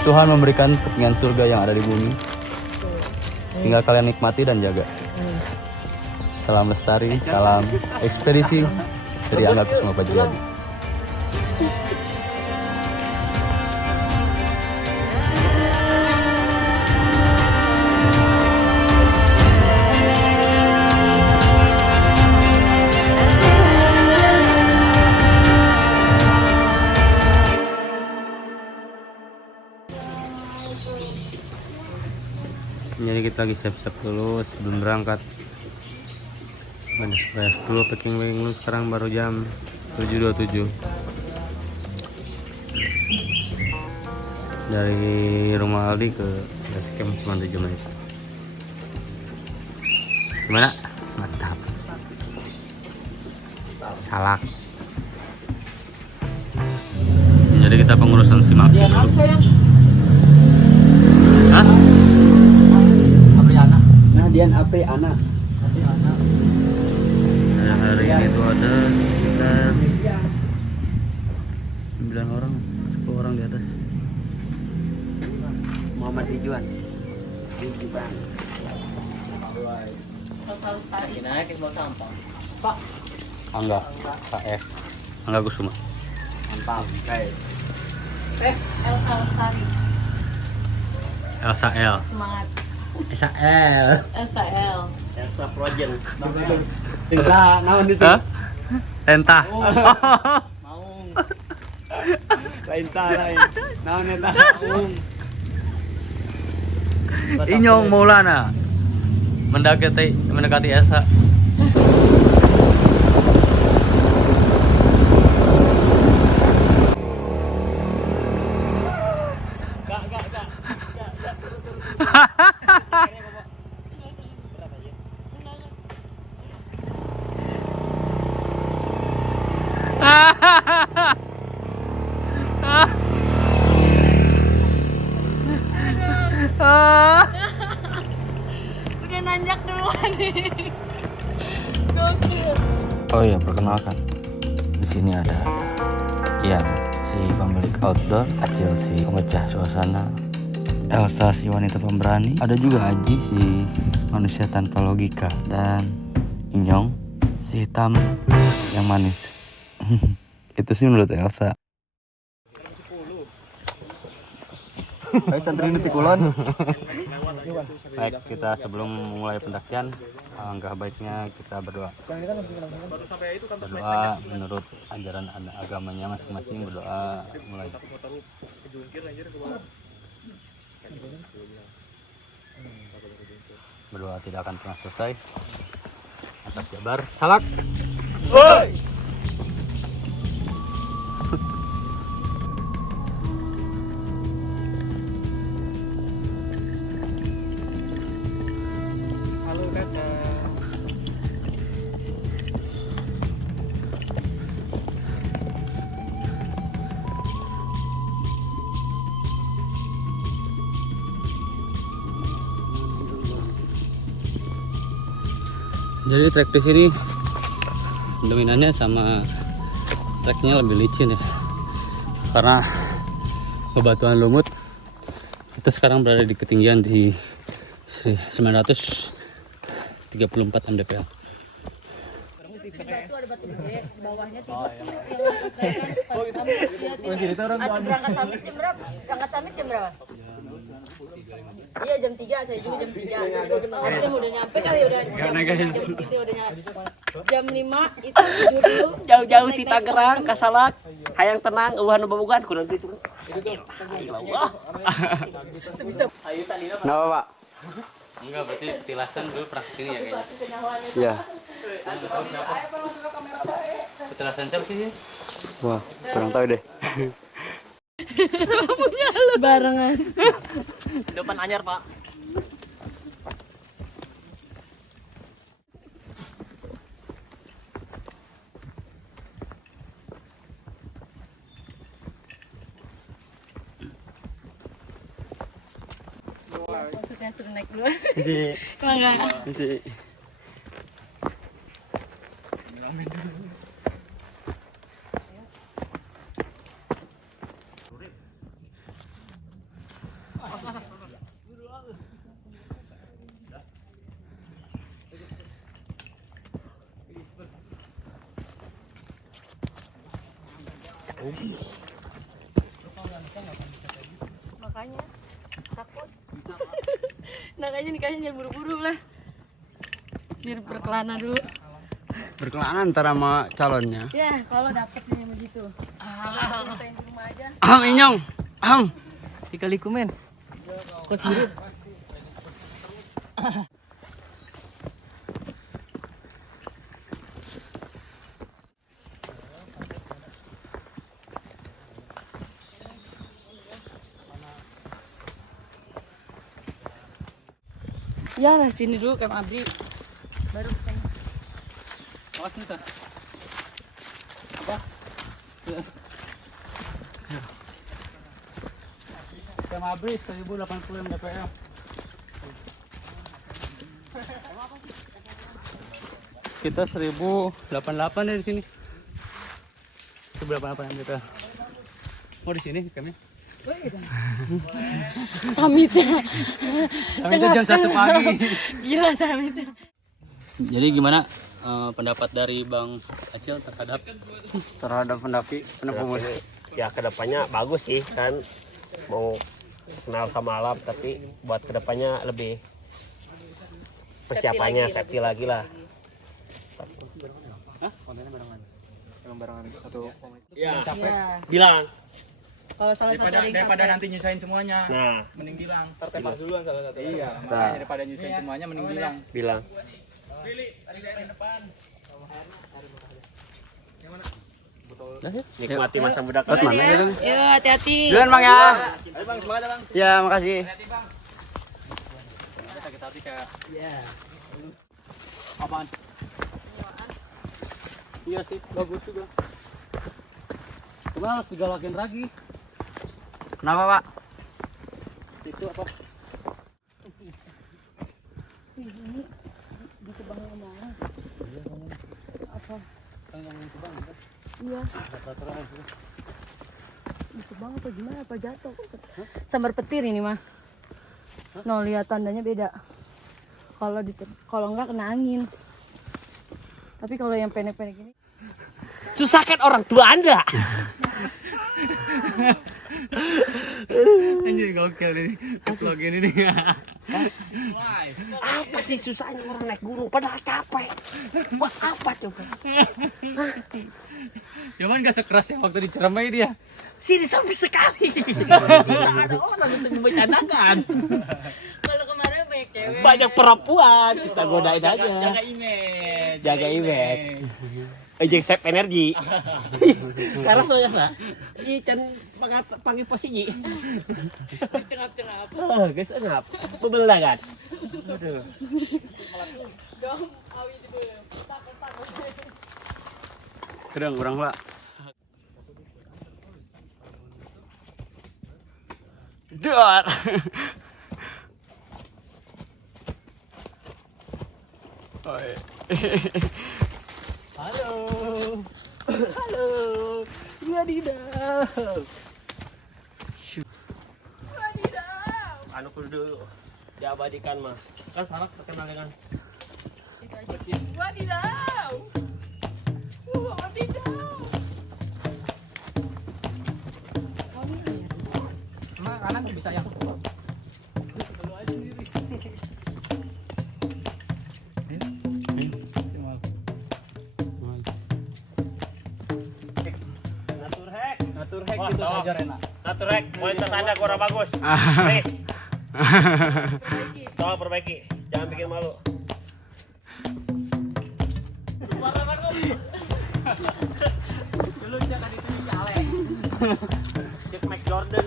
Tuhan memberikan kepingan surga yang ada di bumi. Tinggal kalian nikmati dan jaga. Salam lestari, salam ekspedisi dari Angga Kusuma Fajriyadi. Jadi kita lagi siap-siap dulu sebelum berangkat. Beres-beres dulu, packing dulu. Sekarang baru jam 7.27. Dari rumah Aldi ke base camp cuma 7 menit. Gimana? Mantap. Salak. Jadi kita pengurusan si Maxi dulu. Hah? Dian Apri Ana. Hari ini tuh ada sekitar 9 orang, 10 orang di atas. Muhammad Ridwan. Pak. Angga, KF. Angga Kusuma. Mantap, guys. Elsa Lestari. Elsa L. Semangat. Elsa L. Elsa L. Elsa Projen. Elsa naon itu? Hah? Entah. Maung. Lain salah ya. Naon eta? Maung. Inyong Maulana mendekati Elsa. Udah nanjak duluan nih. Gokil. Oh iya, perkenalkan. Di sini ada Ian, si pemilik outdoor, Acil si pemecah suasana, Elsa si wanita pemberani, ada juga Aji si manusia tanpa logika, dan Inyong si hitam yang manis. Itu sih menurut Elsa. Ayo santri di Kulon. Baik, kita sebelum mulai pendakian, alangkah baiknya kita berdoa. Berdoa menurut ajaran agamanya masing-masing, berdoa mulai. Berdoa tidak akan pernah selesai. Mantap Jabar, salak. Oi! Jadi trek di sini dominannya sama treknya lebih licin ya, karena bebatuan lumut. Kita sekarang berada di ketinggian di 934 mdpl. Batu ada batu gede, bawahnya tiba berangkat summit jam berapa? Berangkat summit jam berapa? Iya jam 3, saya juga jam 3. Harusnya udah nyampe kali udah. Itu udah nyampe. Jam 5 itu tidur dulu. Jauh-jauh di Tangerang, Kasalak. Hayang tenang, eueuhan bobogan kurang itu. Kenapa Pak? Enggak, berarti petilasan dulu pernah kesini ya kayaknya. Iya. Petilasan siapa sih? Wah, kurang tahu deh. Punya lu barengan. Depan anyar, Pak. Maksudnya suruh naik dulu. Isi. Enggak. Isi. Makanya takut. Makanya nikahnya jangan buru-buru lah. Biar berkelana dulu. Berkelana antara sama calonnya. Ya, kalau dapetnya yang begitu. Pengen di rumah aja. Inyong. Dikaliku men. Kok sendiri? Ya lah sini dulu kayak Abri. Baru kesana. Awas ntar. Apa? Kayak Mabris 1080 mdpl. Kita 1088 dari sini. 1088 mdpl. Oh di sini kami. Samitnya. Kami itu jam 1 pagi. Gila samitnya. Jadi gimana pendapat dari Bang Acil terhadap Pendapi. Ya kedepannya bagus sih kan, mau kenal sama alam tapi buat kedepannya lebih persiapannya safety lagi lah. Kontennya barengan. Emang barengan satu. Iya. Ya. Bilang. Kalau salah satu ada yang Daripada capek. nanti nyusahin semuanya, Nah, mending bilang. Tertembak duluan salah satu. Iya, makanya daripada nyusahin semuanya mending bilang. bilang. Nikmati masa muda Mana kalian. ya? Yo, hati-hati. Duluan Bang ya. Ayo Bang, semangat ya Bang. Ya, makasih. Sakit hati kayak Apaan? iya sih, bagus juga. Cuma harus digalakin lagi. Kenapa, Pak? Itu apa? Ini di Kebang mana? Apa? Iya. Di Kebang apa gimana? Apa jatuh? Sambar petir ini mah. No, lihat tandanya beda. Kalau enggak kena angin. Tapi kalau yang pendek-pendek ini Susahkan orang tua Anda. Anjir gokil ini. Vlog ini nih. Apa sih susahnya orang naik gunung padahal capek? Buat apa coba? Cuman gak sekeras yang waktu di Ciremai dia. Sini sampai sekali. Tidak ada orang untuk membercandakan. kalau kemarin banyak cewek. Banyak perempuan, kita godain aja. Jaga image. Jaga image. Ejek save energi. Karena soalnya lah, ikan panggil posisi. Cengap-cengap. Oh, guys, engap. Bebelah kan? Aduh. Dong, awi itu. Petak-petak. Kedang kurang, Pak. Dor. Halo. Halo. Wadidaw. Anu kudu dulu. Diabadikan mah. Kan Sarak terkenal dengan Wadidaw. Wadidaw. Emang kanan bisa yang Naturhek Wah, gitu tahu. aja Rena. Naturhek, kualitas Anda kurang bagus. Please. Tolong perbaiki, jangan bikin malu. dulu jangan itu si Alex. Cek Mike Jordan.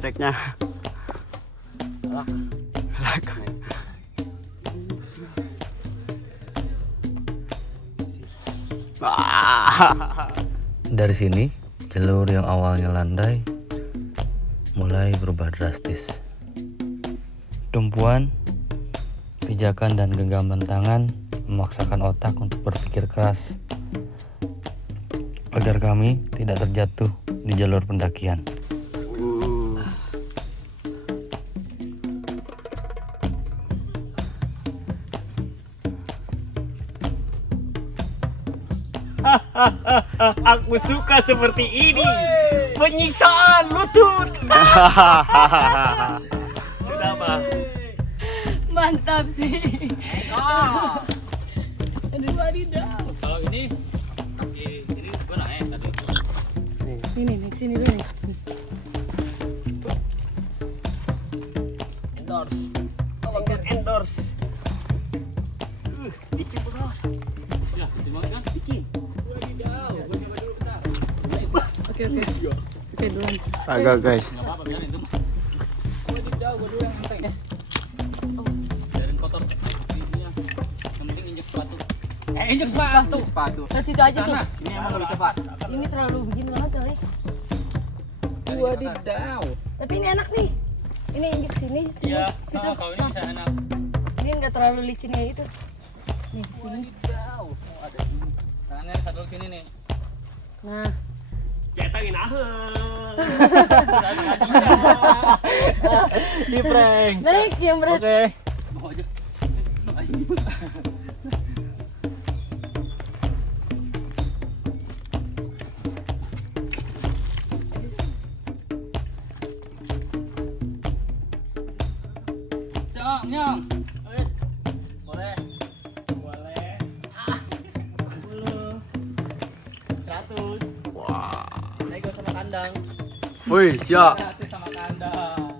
treknya. Dari sini, jalur yang awalnya landai mulai berubah drastis. Tumpuan, pijakan dan genggaman tangan memaksakan otak untuk berpikir keras agar kami tidak terjatuh di jalur pendakian. Aku suka seperti ini. Penyiksaan lutut. Sudah mah. Mantap sih. Kalau ini gue naik tadi. Ini nih sini dulu nih. Endorse. Tolong endorse. Licin bos. Ya, terima kan? Licin. Oke. Oke duluan. Agak guys. Enggak apa-apa biarin itu. Wadidaw, gue dulu yang ngantek ya. Biarin kotor. Ini yang penting injek sepatu. Injek sepatu. Lihat situ aja tuh. Ini emang nggak bisa pak. Ini terlalu begini banget kali. Wadidaw. Tapi ini enak nih. Ini injek sini, sini, Iya. situ. Kalau ini bisa enak. Ini nggak terlalu licin kayak itu. Nih sini. Wadidaw. Oh, ada ini. Tangannya satu sini nih. Nah. Cetangin di prank. Naik yang berat. Oke. Mau aja. Nyong. Boleh. Boleh. 10. 100. Wah. Naik gua sama kandang. Wih, siap. Sama kandang.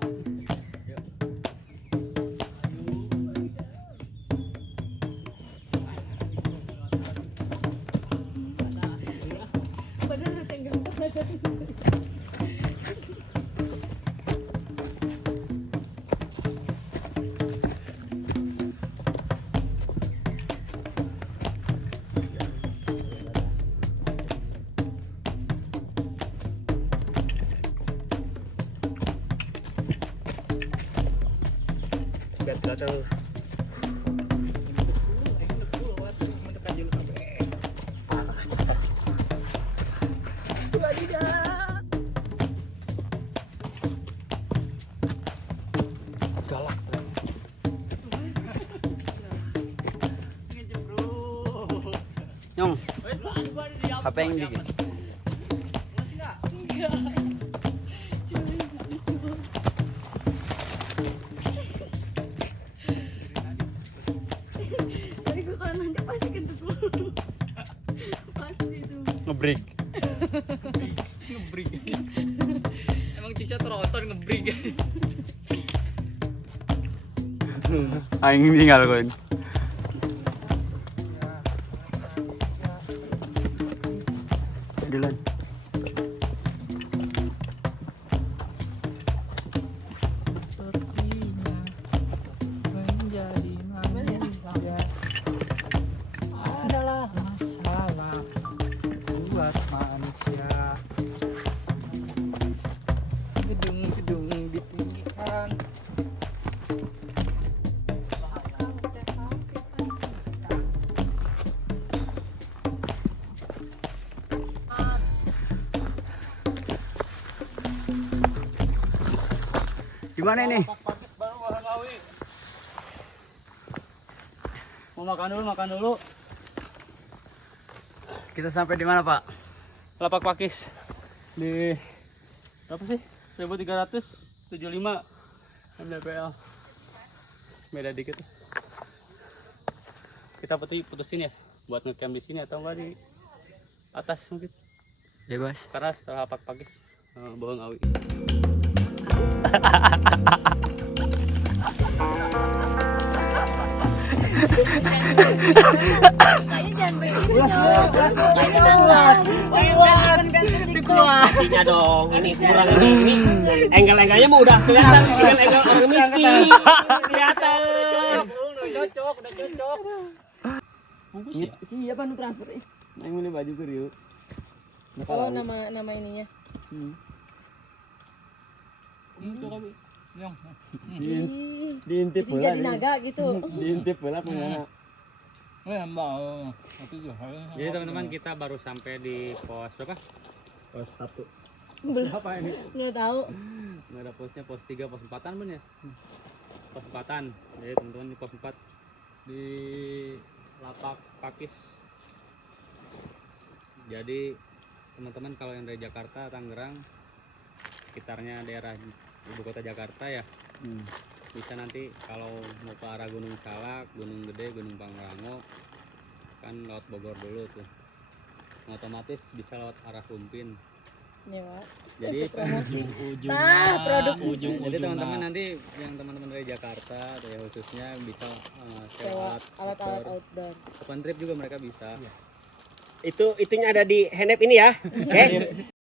Gatal. Nyong. HP yang dikit. Tadi gua kalau nanjak pasti kentut dulu. Pasti tuh. Ngebreak. Emang Cisha terotor ngebreak. Aing tinggal koin. Jalan. Adalah masalah buat manusia. Gedung-gedung ditinggikan. Gimana ini? Mau makan dulu. Kita sampai di mana, Pak? Lapak Pakis di berapa sih? 1375 mdpl. Beda dikit. Kita putusin ya buat ngecamp di sini atau enggak di atas mungkin. Bebas. Karena setelah Lapak Pakis bohong awi. Kayaknya jangan begini dong. Kayaknya jangan. Dikuat. posisinya dong. Ini kurang ini. Angle-angle-nya mah udah kelihatan. Angle orang miskin. Kelihatan. Udah cocok. Siapa nu transfer ih? Main beli baju ke Rio. Oh, nama ininya. Itu kami. Yang. Ih, Diintip bisa jadi naga gitu. Diintip bola punya. Mbak. Itu juga. Jadi teman-teman kita baru sampai di pos berapa? Pos 1. Belum. Apa ini? Nggak tahu. Nggak ada posnya, pos 3, pos 4-an bun ya? Pos 4-an. Jadi teman-teman di pos 4 di Lapak Pakis. Jadi teman-teman kalau yang dari Jakarta, Tangerang, sekitarnya daerah ibu kota Jakarta ya, bisa nanti kalau mau ke arah Gunung Salak, Gunung Gede, Gunung Pangrango, kan lewat Bogor dulu tuh. Otomatis bisa lewat arah Rumpin. Nih, Pak. Jadi Produk jadi teman-teman nanti yang teman-teman dari Jakarta dari khususnya bisa sewa alat-alat outdoor. open trip juga mereka bisa. Itunya ada di handap ini ya. Guys.